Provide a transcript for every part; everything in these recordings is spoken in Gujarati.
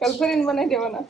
કલ ફરીને બનાવી દેવાના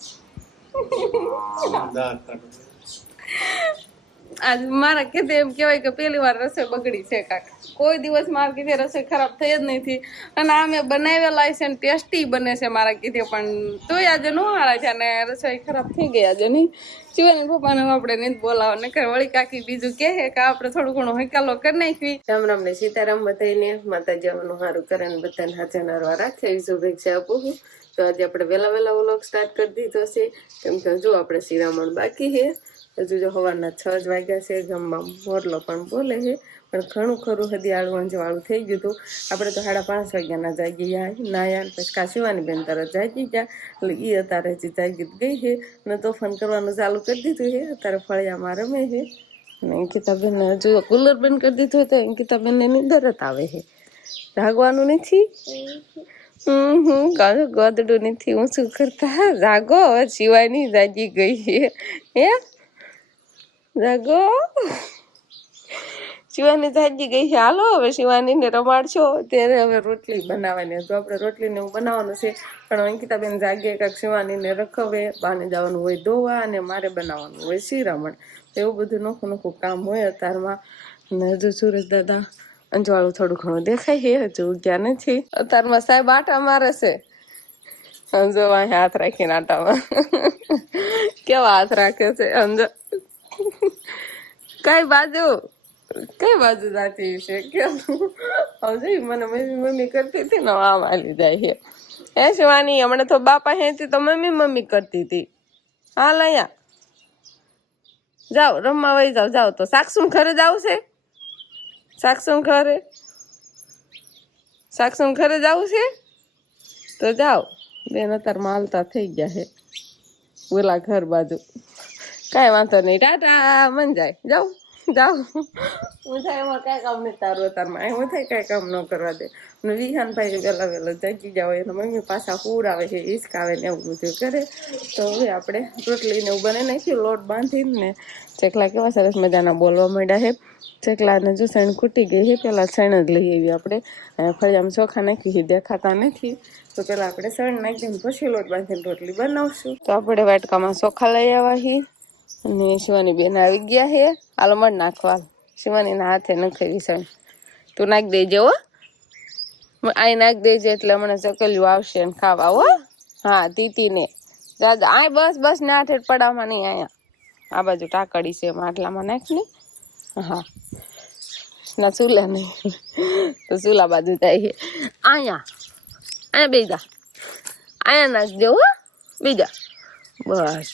આજ મારા કીધે એમ કહેવાય કે પહેલી વાર રસોઈ બગડી છે કાકા કોઈ દિવસ મારા કીધે રસોઈ ખરાબ થઈ જ નથી અને આ મેં બનાવેલા છે ને ટેસ્ટી બને છે મારા કીધે પણ તોય આજે ન હારા છે અને રસોઈ ખરાબ થઈ ગઈ આજે નહીં શિવાની પપ્પાને આપણે નહીં બોલાવો નકર વળી કાકી બીજું કહે કે આપણે થોડું ઘણું હકાલો કરી નાખવી રામ રામ ને સીતારામ બધાને માતાજી આવવાનું સારું કરે ને બધાને હાજર નારવા રાખે એવી શુભેચ્છા આપું છું તો આજે આપણે વહેલા વ્લોગ સ્ટાર્ટ કરી દીધો છે કેમ કે હજુ આપણે શિરામણ બાકી છે હજુ જો સવારના 6 જ વાગ્યા છે ગામમાં મોરલો પણ બોલે છે પણ ઘણું ખરું હજી આળું અંજવાળું થઈ ગયું હતું આપણે તો 5:30 વાગ્યાના જાગી ગયા નાયા પછી કાશીવાની બેન તરત જાગી ગયા એટલે એ અત્યારે હજી જાગી ગઈ છે અને તોફાન કરવાનું ચાલુ કરી દીધું છે અત્યારે ફળિયામાં રમે છે અને અંકિતાબેન હજુ કુલર બંધ કરી દીધું તો અંકિતાબેનને નીંદર જ આવે છે જાગવાનું નથી ગોદડું નથી ઊંચું કરતા જાગો હવે શિવાની જાગી ગઈ છે હે જાગો શિવાની જાગી ગઈ છે હાલો હવે શિવાનીને રમાડશો ત્યારે હવે રોટલી બનાવવાની તો આપણે રોટલીને એવું બનાવવાનું છે પણ અંકિતાબેન જાગે કાંઈક શિવાનીને રખવે બાને જવાનું હોય ધોવા અને મારે બનાવવાનું હોય શિરામણ એવું બધું નોખું નોખું કામ હોય અત્યારમાં અને હજુ સુરેશ દાદા અંજવાળું થોડું ઘણું દેખાય છે હજુ ગયા નથી અત્યારમાં સાહેબ આટા મારે છે અંજો હાથ રાખીને આટામાં કેવા હાથ રાખે છે અંજો કઈ બાજુ જાતી છે કેમ હવે મને મમ્મી કરતી હતી ને આમ હાલી જાય છે હે શિવાની હમણાં તો બાપા હેતી તો મમ્મી કરતી હતી હાલ અહીંયા જાઓ રમવા વહી જાઓ તો સાક્ષુન ઘરે જાવ છે સાક્ષુન ઘરે જવું છે તો જાઓ બેન અત્યારમાં હાલતા થઈ ગયા છે ઓલા ઘર બાજુ કાંઈ વાંધો નહીં ટાટા મન જાય જાઓ હું થાય એમાં કાંઈ કામ નહીં તારું અત્યારમાં હું થાય કાંઈ કામ ન કરવા દે અને વિહાનભાઈ વહેલા જાગી જાવ એના મમ્મી પાછા પૂર આવે છે હિંચકાવે ને એવું બધું કરે તો હવે આપણે રોટલીને એવું બને નાખ્યું લોટ બાંધીને ને ચકલા કેવા સરસ મજાના બોલવા માંડ્યા છે ચકલાને જો સણ ખૂટી ગઈ છે પહેલાં સણ જ લઈ આવી આપણે ફળિયામાં ચોખા નાખી દેખાતા નથી તો પહેલાં આપણે સણ નાખી દઈને પછી લોટ બાંધીને રોટલી બનાવશું તો આપણે વાટકામાં ચોખા લઈ આવ્યા છીએ અને શિવાની બેન આવી ગયા છે હાલો મળ નાખવા શિવાનીના હાથે નખાવી સણ તું નાખી દેજે હો અહીં નાખી દેજે એટલે હમણાં ચકલિયું આવશે ને ખાવા હો હા તીતીને દાદા આ બસ ને હાથે પડાવમાં નહીં અહીંયા આ બાજુ ટાકડી છે માટલામાં નાખને હા ના ચૂલા નહીં તો ચૂલા બાજુ જાય છે અહીંયા બેજા અહીંયા નાખજો હો બીજા બસ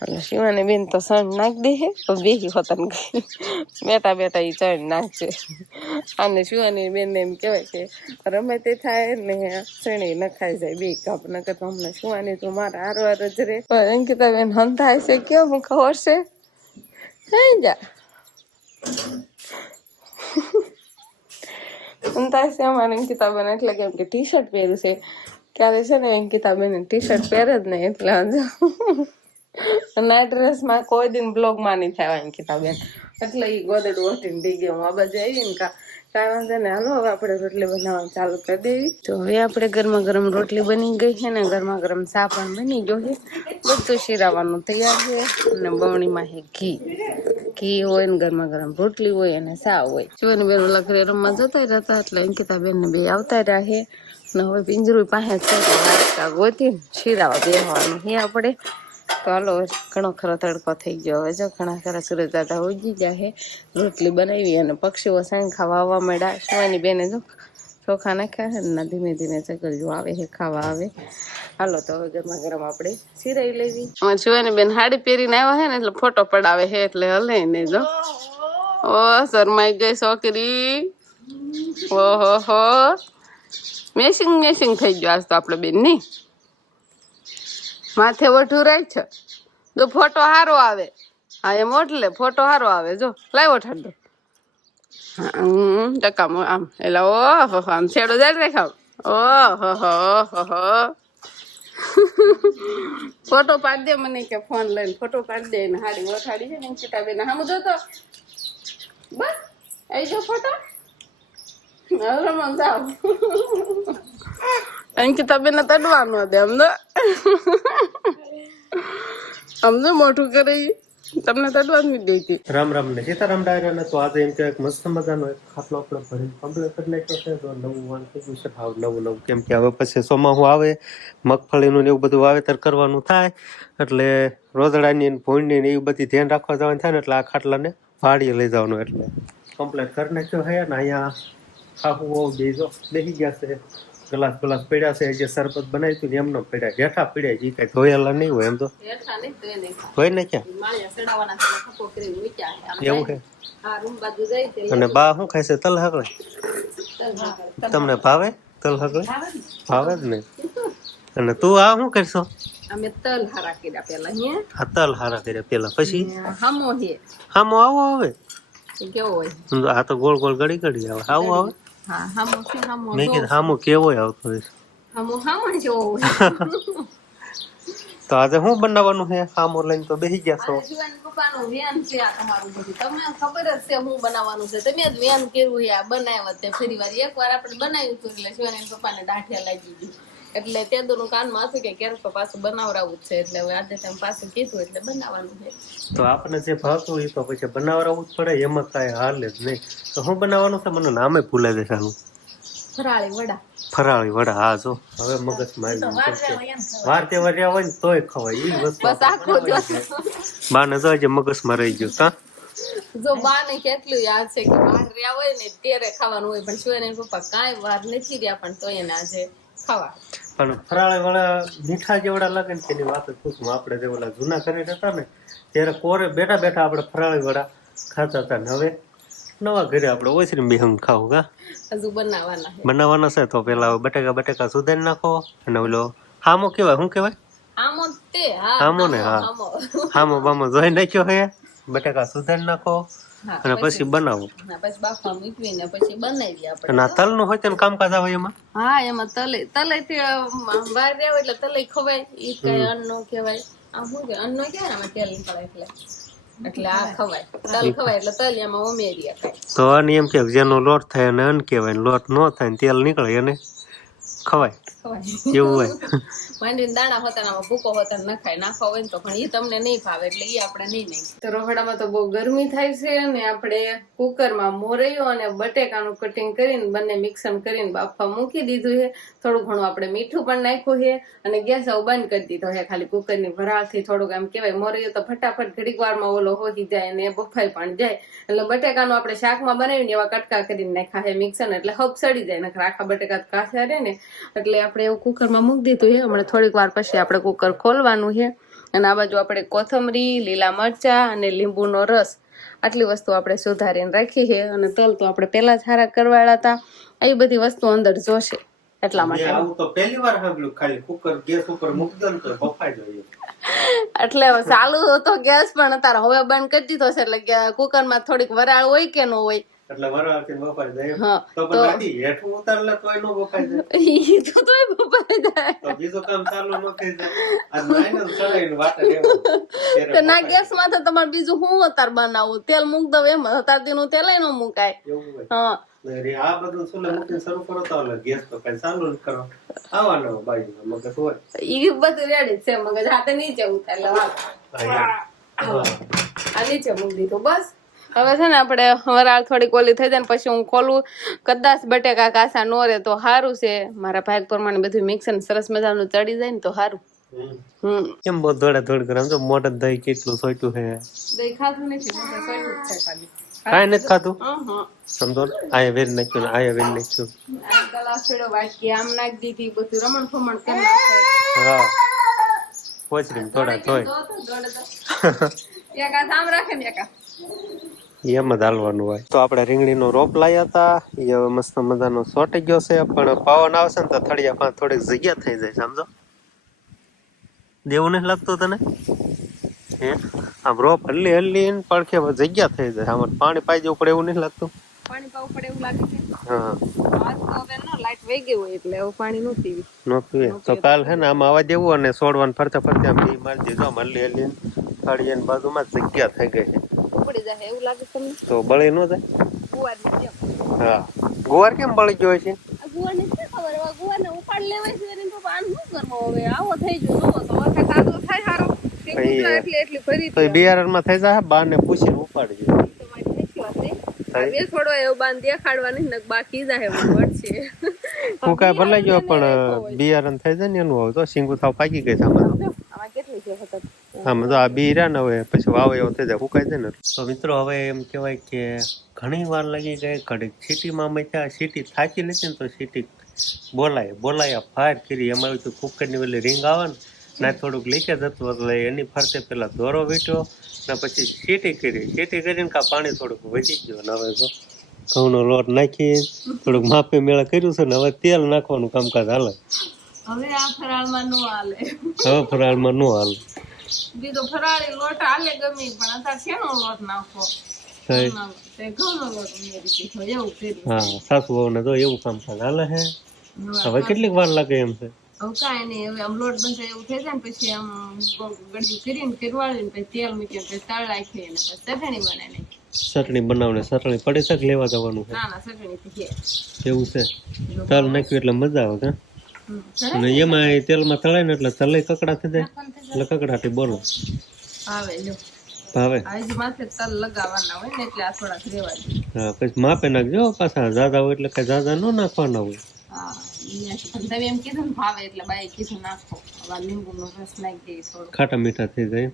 એટલે શિવાની બેન તો સણ નાખી દે છે તો બેસી હોતન ગઈ બેટા એ ચણ નાખશે અને શિવાની બેન એમ કહેવાય કે રમે તે થાય ને ચણી નખાઈ જાય બે કાપ નકર તો હમણાં શિવાની તો મારા હારવાર જ રે અંકિતા બેન હંધાય છે કેવું ખબર છે થઈ જા હંધાય છે અમારે અંકિતાબેન એટલે કેમ કે ટી શર્ટ પહેર્યું છે ક્યારે છે ને અંકિતાબેન ટી શર્ટ પહેરે જ નહીં એટલે નાઇટ ડ્રેસમાં કોઈ દિન બ્લોગમાં નહીં થાય અંકિતાબેન એટલે એ ગોદડું વટીને દી ગયા હું આ બાજુ આવી ને કાંઈ વાંધો ને હાલો હવે આપણે રોટલી બનાવવાનું ચાલુ કરી દેવી તો હવે આપણે ગરમા ગરમ રોટલી બની ગઈ છે ને ગરમા ગરમ ચા પણ બની ગયો છે બધું શીરાવાનું તૈયાર છે અને બવણીમાં છે ઘી હોય ને ગરમા ગરમ રોટલી હોય અને ચા હોય શિવાની બેન ઓલા ઘરે રમવા જતા રહેતા એટલે અંકિતાબેન ને બે આવતા રહ્યા છે ને હવે પિંજરું પાસે છે વાટકા ગોતી શીરાવા બેસવાનું છે આપણે તો હાલો ઘણો ખરો તડકો થઈ ગયો હવે જો ઘણા ખરા સુરજ દાદા ઉગી ગયા છે રોટલી બનાવી અને પક્ષીઓ સાંજ ખાવા આવવા માંડ્યા શિવાની બેને જો ચોખા નાખ્યા છે ને ધીમે ધીમે ચકલીઓ આવે છે ખાવા આવે હાલો તો હવે ગરમા ગરમ આપણે સિરાઈ લેવી અમારે શિવાની બેન સાડી પહેરીને આવ્યા છે ને એટલે ફોટો પડાવે છે એટલે હલે ને જો ઓ શરમાઈ ગઈ છોકરી ઓહો મેસિંગ થઈ ગયો આજ તો આપણે બેન ની માથે વઢું રાખ છે જો ફોટો સારો આવે હા એમ એટલે ફોટો સારો આવે જો લાવ્યો ઠાડો ટકામ આમ એટલે ઓહો આમ છેડો જાય રાખાવ ઓહો ફોટો પાડી દે મને કે ફોન લઈને ફોટો પાડી દે ને હાડી ઓઠાડી છે ને સીતાબેન હામ જોતો બસ આવી જો ફોટો હવે રમવા જાવ અંકિતા બેન તડવાનું દે અમને મોટું કરે તમને તડવા જ નહીં દેતી. રામ રામ ને સીતારામ ડાયરા ને. તો આજે એમ કે મસ્ત મજાનો એક ખાટલો આપણે ભરીને કમ્પ્લીટ કરી નાખ્યો છે. તો નવું વાન થઈ ગયું છે ભાવ નવું કેમ કે હવે પછી ચોમાસું આવે મગફળીનું ને એવું બધું વાવેતર કરવાનું થાય એટલે રોજડાની ભૂંડની ને એવી બધી ધ્યાન રાખવા જવાનું થાય ને એટલે આ ખાટલાને વાડીએ લઈ જવાનું એટલે કમ્પ્લીટ કરી નાખ્યો છે. ને અહીંયા ખાવું બેજો બેસી ગયા છે. ગ્લાસ પડ્યા છે. જે શરબત બનાવ્યું હતું ને એમને પડ્યા જેઠા પડ્યા જે કઈ ધોયેલા નહીં હોય એમ તો ધોઈ નાખ્યા એવું છે. અને બા શું ખાય છે? તલ હકડે. તમને ભાવે તલ હકડે? ભાવે જ નહીં. અને તું આ શું કરશો? અમે તલ હારા કર્યા પેલા હે. હા તલ હારા કર્યા પેલા પછી હામો હે. હામો આવો આવે કેવો હોય? આ તો ગોળ ગોળ ગડી આવે આવો આવે. હા હામો છે. હામો મેં કીધું હામો કેવો આવતો હોય? હામો જેવો હોય. તો આજે શું બનાવવાનું છે? હામો લઈને તો બેસી ગયા છો. પપ્પાનું વેન છે આ તમારું બધું. તમને ખબર જ છે હું બનાવવાનું છે. તમે જ વેન કર્યું છે આ બનાવ્યા તે ફરી વાર એકવાર આપણે બનાવ્યું હતું એટલે શિવાની પપ્પાને દાંઠિયા લાગી ગઈ એટલે તેદુનું કાનમાં હતું કે ક્યારેક તો પાછું બનાવરાવું જ છે એટલે હવે આજે તમે પાછું કીધું એટલે બનાવવાનું છે. તો આપણે જે ભાવતું એ તો પછી બનાવરાવું જ પડે એમાં કાંઈ હાલે જ નહીં. તો શું બનાવવાનું છે? મને નામે ભૂલાઈ જશે આનું. ફરાળી વડા. હા જો હવે મગજમાં વાર તહેવાર રહ્યા હોય ને તોય ખવાય એ વસ્તુ બાને જો આજે મગજમાં રહી ગયું. કા જો બા ને કેટલું યાદ છે કે બહાર રહ્યા હોય ને ત્યારે ખાવાનું હોય પણ શું એને પપ્પા કાંઈ વાર નથી રહ્યા પણ તો એને આજે ખાવા. પણ ફરાળી વાળા મીઠા જેવડા લાગે ને તેની વાત જ પૂછું. આપણે જે ઓલા જૂના ઘરે હતા ને ત્યારે કોરે બેઠા બેઠા આપણે ફરાળી વડા ખાતા હતા ને હવે નવા ઘરે આપણે ઓછરી બેહમ ખાવું. કા હજુ બનાવવાના છે તો પેલા બટેકા સુધારી નાખો. અને ઓલો હામો કેવાય શું કેવાય? હામો ને. હા હામો બામો જોઈ નાખ્યો હે. બટેકા સુધારી નાખો અને પછી બનાવો. અને આ તલ નું હોય તેનું કામકાજ આવે એમાં. હા એમાં તલે થી બહાર રહ્યા એટલે તલે ખવાય. ઈ કઈ અન્ન નો કહેવાય. આમ શું કે અન્ન નો કહેવાય આમાં તેલ નીકળે એટલે આ ખવાય. તલ ખવાય એટલે તલ એમાં ઉમેરી ખાય. તો આને એમ કે જેનો લોટ થાય અને અન્ન કહેવાય, લોટ ન થાય ને તેલ નીકળે એને ખવાય એવું હોય. માંડીને દાણા હોતા આમાં ભૂકો હોતા નખાય નાખવા હોય ને તો પણ એ તમને નહીં ભાવે એટલે એ આપણે નહીં. તો રહોડામાં તો બહુ ગરમી થાય છે અને આપણે કુકરમાં મોરૈયો અને બટેકાનું કટિંગ કરીને બંને મિક્સન કરીને બાફવા મૂકી દીધું છે. થોડું ઘણું આપણે મીઠું પણ નાખ્યું છે અને ગેસ બંધ કરી દીધો છે. ખાલી કુકરની ભરાળથી થોડુંક એમ કહેવાય મોરૈયો તો ફટાફટ ઘડીક વારમાં ઓલો હોઈ જાય અને બફાઈ પણ જાય. એટલે બટેકાનું આપણે શાકમાં બનાવીને એવા કટકા કરીને નાખ્યા છે મિક્સર એટલે હબ સડી જાય. નકર આખા બટેકા કાચા રહે ને એટલે આપણે એવું કુકરમાં મૂકી દીધું છે. હમણાં થોડીક વાર પછી આપણે કુકર ખોલવાનું છે અને આ બાજુ આપણે કોથમરી, લીલા મરચા અને લીંબુનો રસ આટલી વસ્તુ આપણે સુધારીને રાખી છે. અને તલ તો આપણે પેલા જ હારા કરવાળા હતા. આવી બધી વસ્તુ અંદર જોશે એટલા માટે. આવું તો પહેલી વાર સાંભળ્યું. ખાલી કુકર ગેસ ઉપર મૂકી દો તો બફાઈ જાય. એટલે ચાલુ હતો ગેસ પણ અત્યારે હવે બંધ કરી દીધો છે એટલે કુકરમાં થોડીક વરાળ હોય કે ન હોય એટલે વરાળથી બફાઈ જાય. હા તો પણ આથી હેઠું ઉતારલે તોય નો બફાઈ જાય. ઈ તો તોય બફાઈ જાય. તો બીજું કામ ચાલુ ન થઈ જાય. આ નાઈને ચડાઈને વાટે રહેવું. તો ના ગેસમાં તો તમારે બીજું હું અતાર બનાવું? તેલ મૂક દઉં એમ અતારતીનું તેલ ન મુકાય. એવું હોય. હા આ બધું સુલે મૂકીને શરૂ કરો તો ગેસ તો કઈ ચાલુ ન કરો. આવવાનો બાજુમાં મગજ હોય ઈ બધું રેડી છે. મગજ હાથે નીચે ઉતાર લેવા. આ નીચે મૂકી દીધું બસ. હવે છે ને આપણે વરાળ થોડીક ઓલી થઈ જાય ને પછી હું ખોલું. કદાચ બટેકા કાસા નો રે તો સારું છે. મારા ભાગ પ્રમાણે બધું મિક્સ અને સરસ મજાનું ચડી જાય ને તો સારું. કેમ બહુ દોડા દોડ કરે? તો મોઢ દહીં કેટલું સોટ્યું છે. દહીં ખાતું નથી ખાલી. કાંઈ નથી ખાતું. સમજો આયા વેર નાખ્યું ને આયા વેર નાખ્યું. આમ નાખી દીધી બધું રમણ ફમણ કરી નાખે. હા પોચરી થોડા ધોય એકા સામ રાખે ને એકા એમ જ હાલવાનું હોય. તો આપણે રીંગણીનો રોપ લાયા હતા એ હવે મસ્ત મજાનો સોટી ગયો છે. પણ પવન આવશે ને તો થળિયા થોડીક જગ્યા થઈ જાય. સમજો દેવું નથી લાગતું તને? હે આમ રોપ હલ્લી હલ્લી પડખે જગ્યા થઈ જાય. આમાં પાણી પાઈ જવું પડે એવું નથી લાગતું? પાણી પાવું પડે એવું લાગે છે. હા આજ તો હવે નો લાઈટ વહી ગઈ હોય એટલે હવે પાણી નહોતી તો કાલ હે ને આમાં આવવા દેવું અને છોડવાનું ફરતા ફરતા આમ ઈ મારી દીધો. આમ હલ્લી હલ્લી થાળીની બાજુમાં જગ્યા થઈ ગઈ છે. ઉપડી જાય એવું લાગે તમને? તો બળી ન જાય? ગુવાર ની જેમ. હા ગુવાર કેમ બળી ગયો છે? ગુવાર ની શું ખબર? કુવાને ઉપાડ લેવાય છે એની પપ્પા આને શું કરવો હવે આવો થઈ ગયો નવો તો વખત આદો થાય હારો કે કુતરા એટલી ભરી તો બિયારણમાં થઈ જાય બાને પૂછીને ઉપાડજો બે થોડો એવું બાંધ દેખાડવાની ને બાકી જાય વળશે હું કાંઈ ભલાઈ ગયો પણ બિયારણ થઈ જાય ને એનું હવે તો સિંગુ થાવ પાકી ગઈ છે આમાં આમાં કેટલી છે વખત આમાં તો આ બી રહ્યા ને હવે પછી વાવે એવો થઈ જાય ફૂકાઈ જાય ને તો મિત્રો હવે એમ કહેવાય કે ઘણી વાર લાગી ગઈ ઘડીક સિટીમાં અમે ત્યાં સિટી થાકી લેતી ને તો સિટી બોલાય ફાયર કરી એમાં એવું થયું કુકરની પેલી રીંગ આવે ને ના થોડુંક લીકેજ હતું એટલે એની ફરતે પેલા દોરો વીટ્યો ને પછી સીટી કરીને કા પાણી થોડુંક વધી ગયું ને હવે તો ઘઉંનો લોટ નાખી થોડુંક માપે મેળા કર્યું છે ને હવે તેલ નાખવાનું કામકાજ હાલે હવે આ ફરાળમાં નો હાલે હવે ફરાળમાં નો હાલે બીજો ફરાળી લોટ હાલે ગમે પણ અત્યારે શેનો લોટ નાખો તે ઘઉંનો લોટ ઉમેરી દીધો એવું કર્યું હા સાસુ વહુને તો એવું કામકાજ હાલે હે હવે કેટલીક વાર લાગે એમ છે હવે કાંઈ નહીં હવે આમ લોટ બંધ એવું થઈ જાય ને પછી આમ ગળ્યું કરીને ફેરવાળીને પછી તેલ મૂકીને પછી તળ નાખીએ ને પછી ચટણી બનાવી ચટણી બનાવને ચટણી પડી શકે લેવા જવાનું છે ના ચટણી થી એવું છે તલ નાખ્યું એટલે મજા આવે કા અને એમાં તેલમાં તળાય ને એટલે તલે કકડા થઈ જાય એટલે કકડાથી બોલો આવે લ્યો ભાવે આજે માથે તલ લગાવવાના હોય ને એટલે આ થોડાક રેવા દે હા પછી માપે નાખજો પાછા જાજા હોય એટલે કઈ જાજા ન નાખવાના હોય હા તમે એમ કીધું ને ભાવે એટલે બાઈ કીધું નાખો હવે લીંબુનો રસ નાખી દઈએ થોડો ખાટા મીઠા થઈ જાય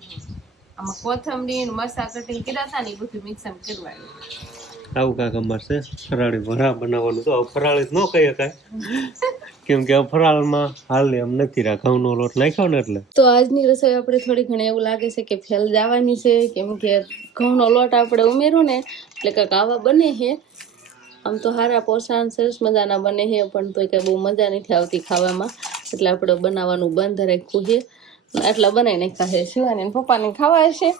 આમાં કોથમરી ને મરચા કટિંગ કર્યા હતા ને એ બધું મિક્સમાં કરવાનું આવું કાંક અમારે છે ફરાળી વડા બનાવવાનું તો ફરાળી ન કહી શકાય કેમ કે ફરાળમાં હાલ એમ નથી રહ્યા ઘઉંનો લોટ નાખ્યો ને એટલે તો આજની રસોઈ આપણે થોડી ઘણી એવું લાગે છે કે ફેલ જવાની છે કેમ કે ઘઉંનો લોટ આપણે ઉમેર્યો ને એટલે કાંઈક આવા બને છે આમ તો સારા પોષણ સરસ મજાના બને છે પણ તો કંઈ બહુ મજા નથી આવતી ખાવામાં એટલે આપણે બનાવવાનું બંધ રાખ્યું છે આટલા બનાવી નાખ્યા છે શિવાની પપ્પાને ખાવા હશે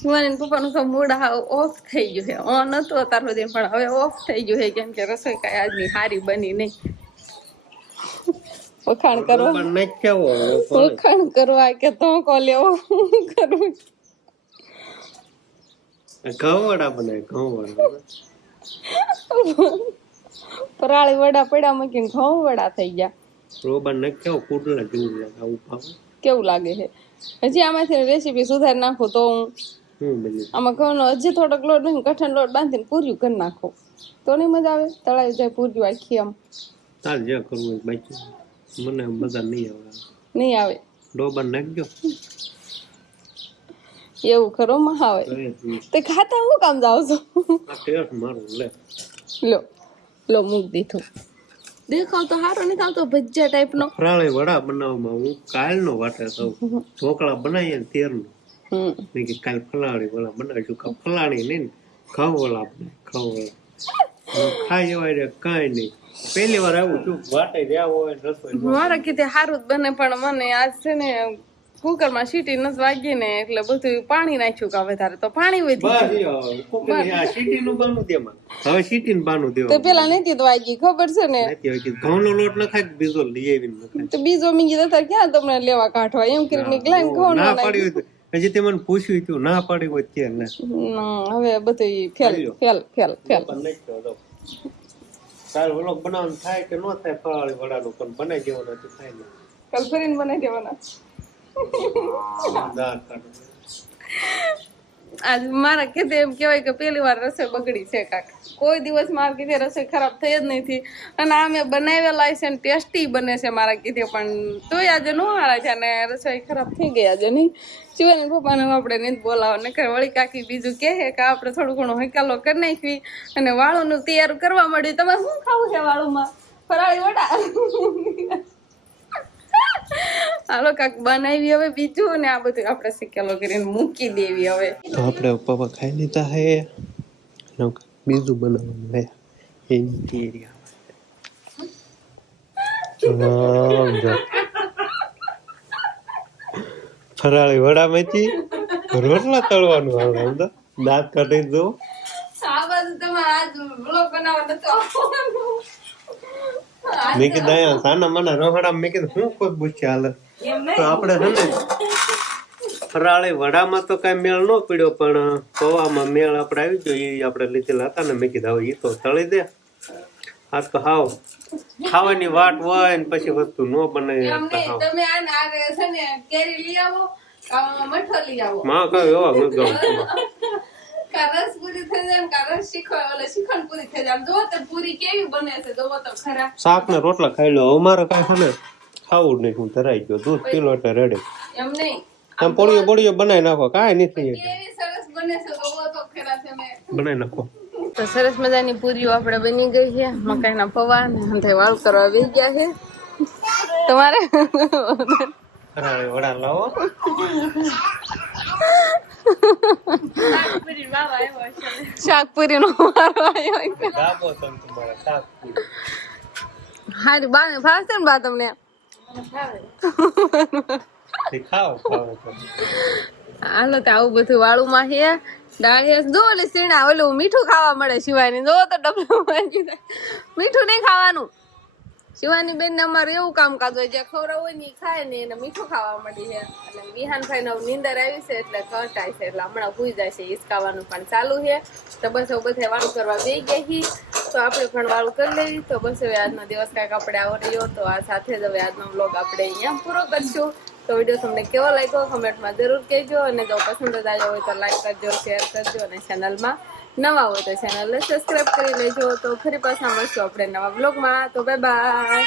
શિવાની પપ્પાનું તો મૂડ ઓફ થઈ ગયું છે ઓન હતું અત્યાર સુધી પણ હવે ઓફ થઈ ગયું છે કેમ કે રસોઈ કાંઈ આજની સારી બની નહીં વખાણ કરવા કે તો કો લેવો કરવું ઘઉં વડા બનાવે ઘઉં વડા ફરાળી વડા પડ્યા મૂકીને ઘઉં વડા થઈ ગયા રોબા નાખ્યો કુડલા જેવું લાગે આવું ભાવે કેવું લાગે છે હજી આમાંથી રેસીપી સુધારી નાખું તો હું આમાં ઘઉંનો હજી થોડોક લોટ નહીં કઠણ લોટ બાંધીને પૂર્યું કરી નાખો તો નહીં મજા આવે તળાવી જાય પૂર્યું આખી આમ તાર જે કરવું હોય બાકી મને મજા નહીં આવે ડોબા નાખજો એવું ખરો માં આવે તે ખાતા હું કામ જાવ છો મારું લો મૂક દીધું દેખાવ તો સારો નથી આવતો ભજીયા ટાઈપ નો ફરાળી વડા બનાવવામાં હું કાલ નો વાટે સૌ ઢોકળા બનાવીએ ને તેર નું કે કાલ ફલાણી વડા બનાવીશું ફલાણી નહીં ને ઘઉં વડા ઘઉં વડા ખાઈ જવાય કઈ નહીં પહેલી વાર આવું છું વાટે જ્યાં હોય રસોઈ મારા કીધે સારું જ બને પણ મને આજ છે ને કુકર માં સીટી નથી વાગી ને એટલે બધું પાણી નાખ્યું કે વધારે તો પાણી વધી સીટી નું બાનું દેમાં હવે સીટી નું બાનું દેવા તો પેલા નથી વાગી ખબર છે ને ઘઉં નો લોટ નખાય બીજો લઈ આવીને નખાય તો બીજો મીગી જતા ક્યાં તમને લેવા કાઢવા એમ કરી નીકળાય ઘઉં ના પાડી હોય હજી તે મને પૂછ્યું તું ના પાડી હોય ત્યાં હવે બધું ફેલ તાર વ્લોગ બનાવવાનું થાય કે ન થાય ફરાળી વડાનું પણ બનાવી દેવાનું તો થાય ને કાલ ફરીને બનાવી દેવાના આજ મારા કીધે એમ કેવાય કે પેલી વાર રસોઈ બગડી છે કાક કોઈ દિવસ મારા કીધે રસોઈ ખરાબ થઈ જ નથી અને આ મેં બનાવેલા છે ને ટેસ્ટી બને છે મારા કીધે પણ તોય આજે નો હારા છે અને રસોઈ ખરાબ થઈ ગઈ આજે નહીં શિવાની પપ્પાને આપણે નહીં બોલાવો નકર વળી કાકી બીજું કહે કે આપણે થોડું ઘણું હકાલો કરી નાખવી અને વાળુનું તૈયાર કરવા માંડ્યું તમારે શું ખાવું છે વાળુમાં ફરાળી વડા હાલો કાક બનાવી હવે બીજું ને આ બધું આપણે શીખેલો કરીને મૂકી દેવી હવે તો આપણે પપ્પા ખાઈ લીધા હે બીજું બનાવવાનું હે એની તૈયારી ફરાળી વડામાંથી રોટલા તળવાનું આવે આમ તો દાંત કાઢી દો આ બાજુ તમારે આજ બ્લોગ બનાવવાનો તો મેં કીધું સાના માના રોહડા મેં કીધું હું કોઈ પૂછ્યા હાલ તો આપણે છે ને ફરાળી વડામાં તો કઈ મેળ ન પડ્યો પણ પૌવામાં મેળ આપણે આવી ગયો એ આપણે લીધેલા હતા ને મેં કીધું હવે એ તો તળી દે આજ તો હાવ ખાવાની વાટ હોય ને પછી વસ્તુ ન બનાવી એમ નહીં, તમે આને આરે છે ને કેરી લઈ આવો, મઠો લઈ આવો. માં કઈ એવા ન ગમ કા રસ પૂરી થઈ જાય ને કા રસ શિખંડ પૂરી થઈ જાય. જો તો પૂરી કેવી બને છે જોવો તો ખરા. શાક ને રોટલા ખાઈ લો. અમારે કઈ છે ને ખાવું જ નહીં. હું ધરાઈ ગયો દૂધ કિલો એટલે રેડે. એમ નહીં, તમે પોળીઓ બનાવી નાખો. કાંઈ નથી કેવી સરસ બને છે જોવો તો ખરા તમે. બનાવી નાખો. તો સરસ મજાની પૂરીઓ આપણે બની ગઈ છે. મકાઈના પૌવા ને હંધે વાળ કરવા બેસી ગયા છે. તમારે વડા લાવો. શાકપુરી નો વારો આવ્યો. ગાબો તમ તમારા શાકપુરી. હારી બા ને ફાવશે ને બા તમને? ખાઓ હાલો તો આવું બધું વાળું માં છે. ડાળિયા જો ઓલે સીણા ઓલું મીઠું ખાવા મળે શિવાની. જો તો ડબલું મીઠું નહીં ખાવાનું. શિવાની બેન ને અમારે એવું કામકાજ હોય જ્યાં ખવડાવ હોય ને ખાય ને એને મીઠું ખાવા મળી છે. અને વિહાનભાઈ નો નીંદર આવી છે એટલે કટાય છે એટલે હમણાં ભૂઈ જાય છે. હિસકાવાનું પણ ચાલુ છે. તો બસ હવે બધા વાળું કરવા બે ગયા તો આપણે પણ વાળું કરી લેવી. તો બસ હવે આજનો દિવસ કાંઈક આપણે આવો રહ્યો. તો આ સાથે જ હવે આજનો વ્લોગ આપણે અહીંયા પૂરો કરશું. તો વિડીયો તમને કેવો લાગ્યો કમેન્ટમાં જરૂર કહેજો. અને જો પસંદ જ આવ્યો હોય તો લાઈક કરજો, શેર કરજો. અને ચેનલમાં નવા હોય તો ચેનલને સબસ્ક્રાઈબ કરી લેજો. તો ફરી પાછા મળશું આપણે નવા બ્લોગમાં. તો બાય બાય.